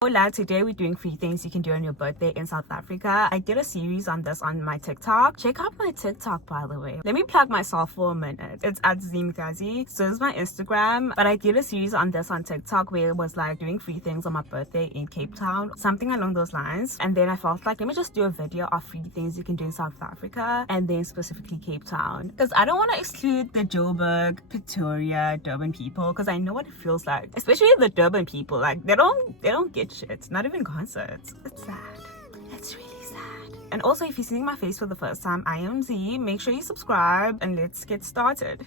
Hola, today we're doing 3 things you can do on your birthday in South Africa. I did a series on this on my TikTok. Check out my TikTok, by the way. Let me plug myself for a minute. It's at Zeitz MOCCA. So is my Instagram. But I did a series on this on TikTok where it was like doing 3 things on my birthday in Cape Town. Something along those lines. And then I felt like, let me just do a video of 3 things you can do in South Africa. And then specifically Cape Town. Because I don't want to exclude the Joburg, Pretoria, Durban people. Because I know what it feels like. Especially the Durban people. Like, they don't get shit, not even concerts. It's sad. It's really sad. And also, if you're seeing my face for the first time, I am Z. Make sure you subscribe and let's get started.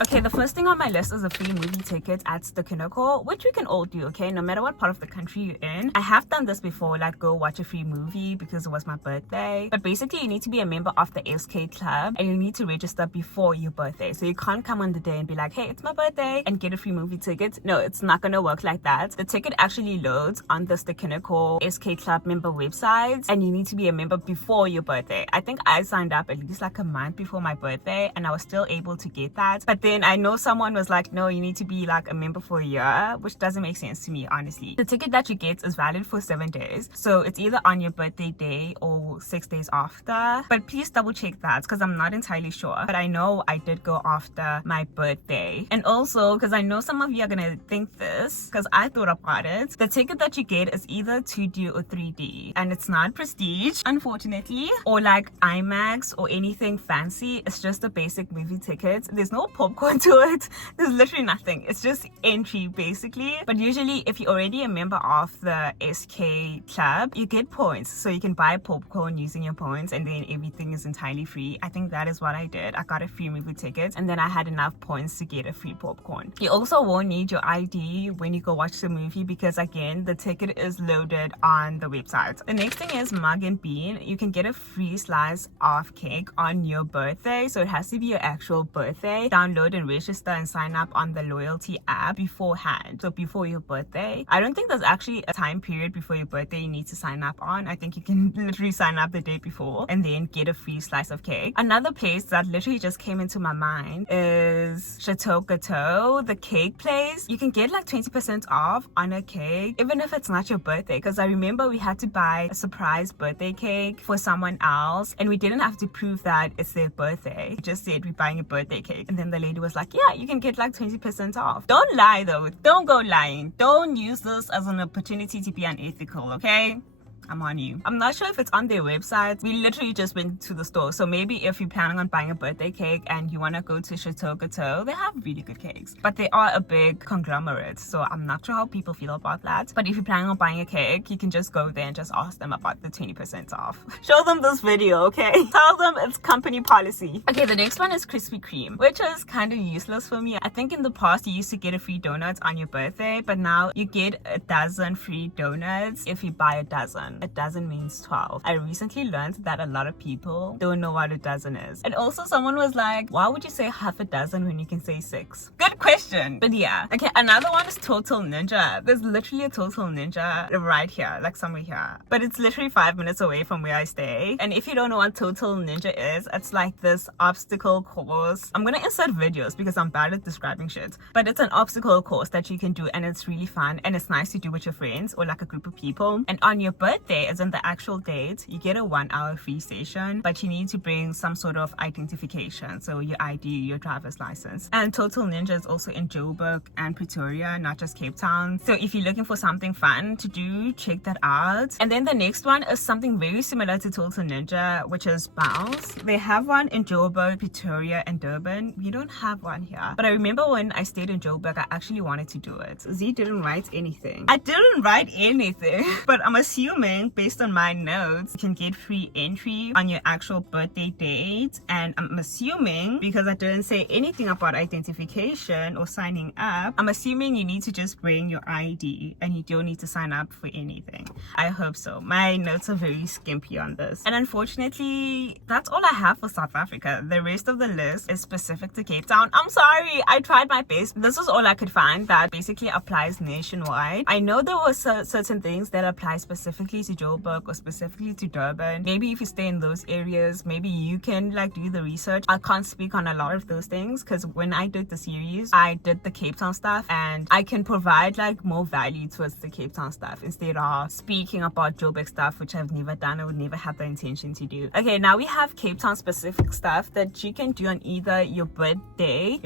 Okay, the first thing on my list is a free movie ticket at the Kinoko, which we can all do, okay, no matter what part of the country you're in. I have done this before, like go watch a free movie because it was my birthday. But basically, you need to be a member of the SK club and you need to register before your birthday. So you can't come on the day and be like, hey, it's my birthday and get a free movie ticket. No, it's not gonna work like that. The ticket actually loads on the Kinoko SK club member website and you need to be a member before your birthday. I think I signed up at least like a month before my birthday and I was still able to get that. But then I know someone was like, no, you need to be like a member for a year, which doesn't make sense to me, honestly. The ticket that you get is valid for 7 days. So it's either on your birthday day or 6 days after. But please double check that because I'm not entirely sure. But I know I did go after my birthday. And also, because I know some of you are going to think this, because I thought about it, the ticket that you get is either 2D or 3D. And it's not prestige, unfortunately, or like IMAX or anything fancy. It's just a basic movie ticket. There's no popcorn to it. There's literally nothing. It's just entry basically. But usually if you're already a member of the SK club, you get points. So you can buy popcorn using your points and then everything is entirely free. I think that is what I did. I got a free movie ticket and then I had enough points to get a free popcorn. You also won't need your ID when you go watch the movie because again, the ticket is loaded on the website. The next thing is mug and bean. You can get a free slice of cake on your birthday. So it has to be your actual birthday. Download and register and sign up on the loyalty app beforehand, so before your birthday. I don't think there's actually a time period before your birthday you need to sign up on. I think you can literally sign up the day before and then get a free slice of cake. Another place that literally just came into my mind is Chateau Gateau, the cake place. You can get like 20% off on a cake even if it's not your birthday, because I remember we had to buy a surprise birthday cake for someone else and we didn't have to prove that it's their birthday. We just said we're buying a birthday cake and then the lady was like, yeah, you can get like 20% off. Don't lie though. Don't go lying. Don't use this as an opportunity to be unethical, okay? I'm on you. I'm not sure if it's on their website. We literally just went to the store. So maybe if you're planning on buying a birthday cake and you want to go to Chateau Gateau, they have really good cakes. But they are a big conglomerate. So I'm not sure how people feel about that. But if you're planning on buying a cake, you can just go there and just ask them about the 20% off. Show them this video, okay? Tell them it's company policy. Okay, the next one is Krispy Kreme, which is kind of useless for me. I think in the past you used to get a free donut on your birthday, but now you get a dozen free donuts if you buy a dozen. A dozen means 12. I recently learned that a lot of people don't know what a dozen is. And also someone was like, why would you say half a dozen when you can say 6? Good question. But yeah. Okay, another one is Total Ninja. There's literally a Total Ninja right here, like somewhere here. But it's literally 5 minutes away from where I stay. And if you don't know what Total Ninja is, it's like this obstacle course. I'm gonna insert videos because I'm bad at describing shit. But it's an obstacle course that you can do and it's really fun and it's nice to do with your friends or like a group of people. And on your birthday, as in the actual date, you get a 1-hour free session, but you need to bring some sort of identification, so your ID, your driver's license. And Total Ninja is also in Joburg and Pretoria, not just Cape Town. So if you're looking for something fun to do, check that out. And then the next one is something very similar to Total Ninja, which is Bounce. They have one in Joburg, Pretoria, and Durban. We don't have one here, but I remember when I stayed in Joburg, I actually wanted to do it. Z didn't write anything. I didn't write anything, but I'm assuming based on my notes, you can get free entry on your actual birthday date. And I'm assuming, because I didn't say anything about identification or signing up, I'm assuming you need to just bring your ID and you don't need to sign up for anything. I hope so. My notes are very skimpy on this. And unfortunately, that's all I have for South Africa. The rest of the list is specific to Cape Town. I'm sorry, I tried my best. This was all I could find that basically applies nationwide. I know there were certain things that apply specifically specifically to Joburg or specifically to Durban. Maybe if you stay in those areas, maybe you can like do the research. I can't speak on a lot of those things because when I did the series, I did the Cape Town stuff, and I can provide like more value towards the Cape Town stuff instead of speaking about Joburg stuff, which I've never done. I would never have the intention to do. Okay, now we have Cape Town specific stuff that you can do on either your birthday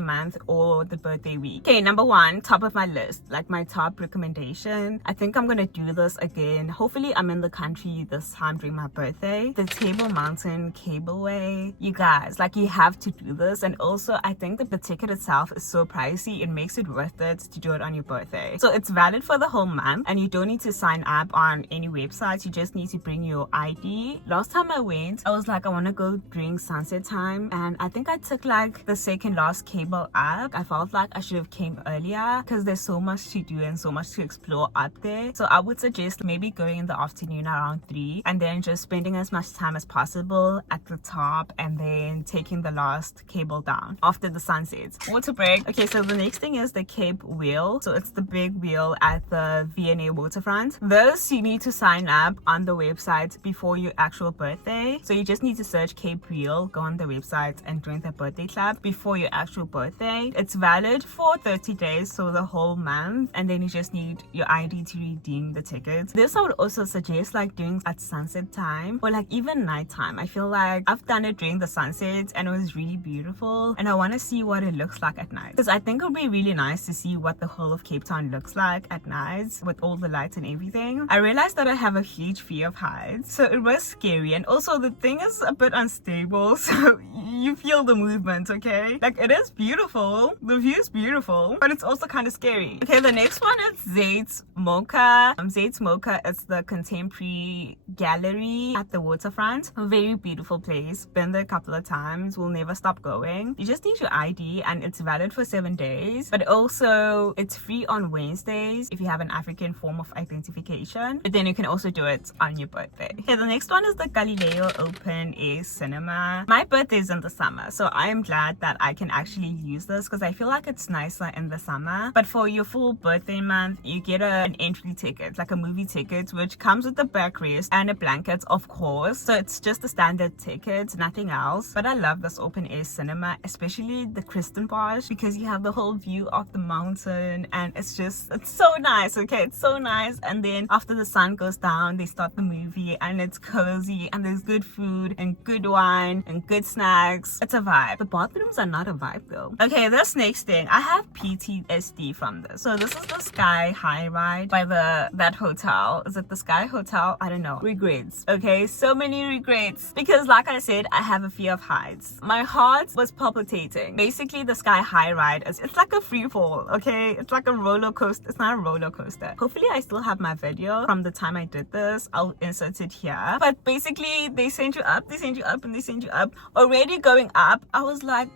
month, or the birthday week. Okay, number one, top of my list, like my top recommendation. I think I'm gonna do this again. Hopefully I'm in the country this time during my birthday. The Table Mountain cableway. You guys, like, you have to do this. And also I think that the ticket itself is so pricey, it makes it worth it to do it on your birthday. So it's valid for the whole month, and you don't need to sign up on any websites. You just need to bring your ID. Last time I went, I was like, I want to go during sunset time, and I think I took like the second last cable up. I felt like I should have came earlier because there's so much to do and so much to explore up there. So I would suggest maybe going in the afternoon around 3, and then just spending as much time as possible at the top, and then taking the last cable down after the sunset. Water break. Okay, so the next thing is the Cape Wheel. So it's the big wheel at the V&A waterfront. This you need to sign up on the website before your actual birthday. So you just need to search Cape Wheel, go on the website and join the birthday club before your actual birthday. It's valid for 30 days, so the whole month, and then you just need your ID to redeem the tickets. This I would also suggest like doing at sunset time or like even nighttime. I feel like I've done it during the sunset and it was really beautiful, and I want to see what it looks like at night, because I think it would be really nice to see what the whole of Cape Town looks like at night with all the lights and everything. I realized that I have a huge fear of heights, so it was scary, and also the thing is a bit unstable, so you feel the movement. Okay, like, it is beautiful, the view is beautiful, but it's also kind of scary. Okay, the next one is Zeitz MOCCA. Zeitz MOCCA is the contemporary gallery at the waterfront. A very beautiful place, been there a couple of times, will never stop going. You just need your ID, and it's valid for 7 days, but also it's free on Wednesdays if you have an African form of identification, but then you can also do it on your birthday. Okay, the next one is the Galileo Open Air Cinema. My birthday is in the summer, so I am glad that I can actually use this because I feel like it's nicer in the summer. But for your full birthday month, you get an entry ticket, like a movie ticket, which comes with a backrest and a blanket, of course. So it's just a standard ticket, nothing else. But I love this open air cinema, especially the Kristen Bosch, because you have the whole view of the mountain, and it's so nice. Okay, it's so nice. And then after the sun goes down, they start the movie, and it's cozy, and there's good food and good wine and good snacks. It's a vibe. The bathrooms are not a vibe though. Okay, this next thing, I have PTSD from this. So this is the Sky High ride by that hotel. Is it the Sky Hotel? I don't know. Regrets. Okay, so many regrets, because like I said, I have a fear of heights. My heart was palpitating. Basically, the Sky High ride it's like a free fall. Okay, it's like a roller coaster. It's not a roller coaster. Hopefully I still have my video from the time I did this. I'll insert it here. But basically, they send you up, and they send you up. Already going up, I was like,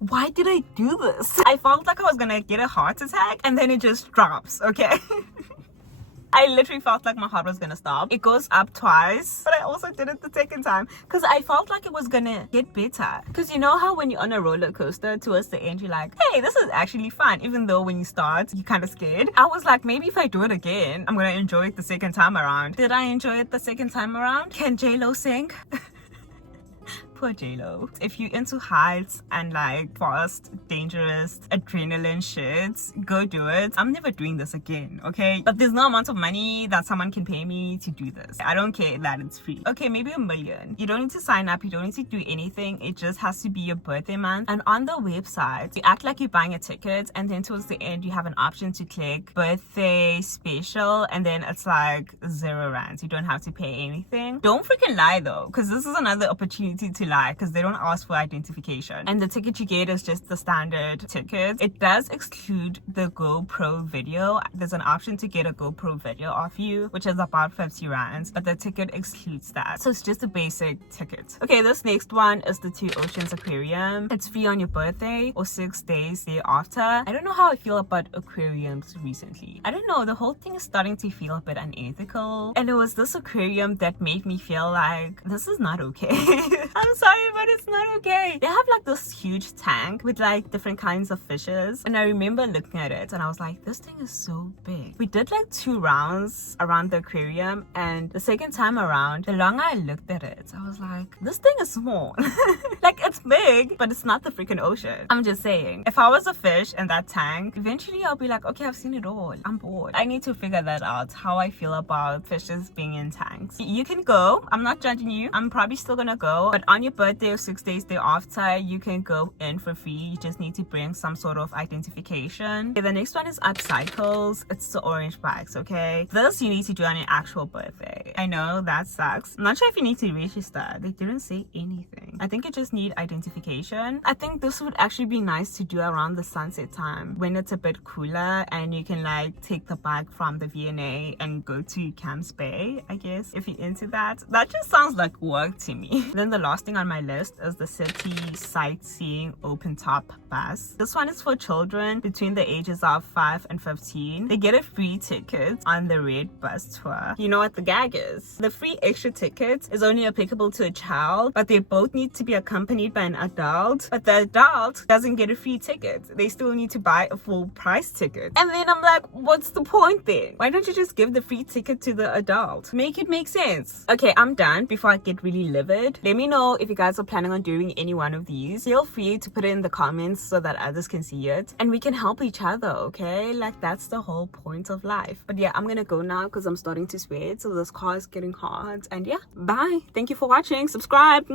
why did I do this? I felt like I was gonna get a heart attack, and then it just drops. Okay. I literally felt like my heart was gonna stop. It goes up twice, but I also did it the second time because I felt like it was gonna get better. Because you know how when you're on a roller coaster, towards the end you're like, hey, this is actually fun, even though when you start you're kind of scared. I was like, maybe if I do it again, I'm gonna enjoy it the second time around. Did I enjoy it the second time around? Can J-Lo sing? Poor J-Lo. If you're into heights and like fast, dangerous, adrenaline shit, go do it. I'm never doing this again, okay? But there's no amount of money that someone can pay me to do this. I don't care that it's free. Okay, maybe $1 million. You don't need to sign up. You don't need to do anything. It just has to be your birthday month. And on the website, you act like you're buying a ticket, and then towards the end, you have an option to click birthday special, and then it's like R0. You don't have to pay anything. Don't freaking lie though, because this is another opportunity to lie, because they don't ask for identification, and the ticket you get is just the standard ticket. It does exclude the GoPro video. There's an option to get a GoPro video of you, which is about R50, but the ticket excludes that, so it's just a basic ticket. Okay, this next one is the Two Oceans Aquarium. It's free on your birthday or 6 days thereafter. I don't know how I feel about aquariums recently. I don't know, the whole thing is starting to feel a bit unethical, and it was this aquarium that made me feel like this is not okay. I'm sorry, but it's not okay. They have like this huge tank with like different kinds of fishes, and I remember looking at it and I was like, this thing is so big. We did like 2 rounds around the aquarium, and the second time around, the longer I looked at it, I was like, this thing is small. Like, it's big, but it's not the freaking ocean. I'm just saying, if I was a fish in that tank, eventually I'll be like, okay, I've seen it all, I'm bored. I need to figure that out, how I feel about fishes being in tanks. You can go, I'm not judging you, I'm probably still gonna go, but on your birthday or 6 days thereafter, you can go in for free. You just need to bring some sort of identification. Okay, the next one is upcycles. It's the orange bags. Okay, this you need to do on your actual birthday. I know that sucks. I'm not sure if you need to register. They didn't say anything. I think you just need identification. I think this would actually be nice to do around the sunset time when it's a bit cooler and you can like take the bag from the V&A and go to Camps Bay, I guess, if you're into that. That just sounds like work to me. Then the last thing on my list is the city sightseeing open top bus. This one is for children between the ages of 5 and 15. They get a free ticket on the red bus tour. You know what the gag is? The free extra ticket is only applicable to a child, but they both need to be accompanied by an adult. But the adult doesn't get a free ticket. They still need to buy a full price ticket. And then I'm like, what's the point then? Why don't you just give the free ticket to the adult? Make it make sense. Okay, I'm done. Before I get really livid, let me know if you guys are planning on doing any one of these. Feel free to put it in the comments so that others can see it and we can help each other, okay? Like, that's the whole point of life. But yeah, I'm gonna go now because I'm starting to sweat, so this car is getting hot. And yeah, bye. Thank you for watching. Subscribe.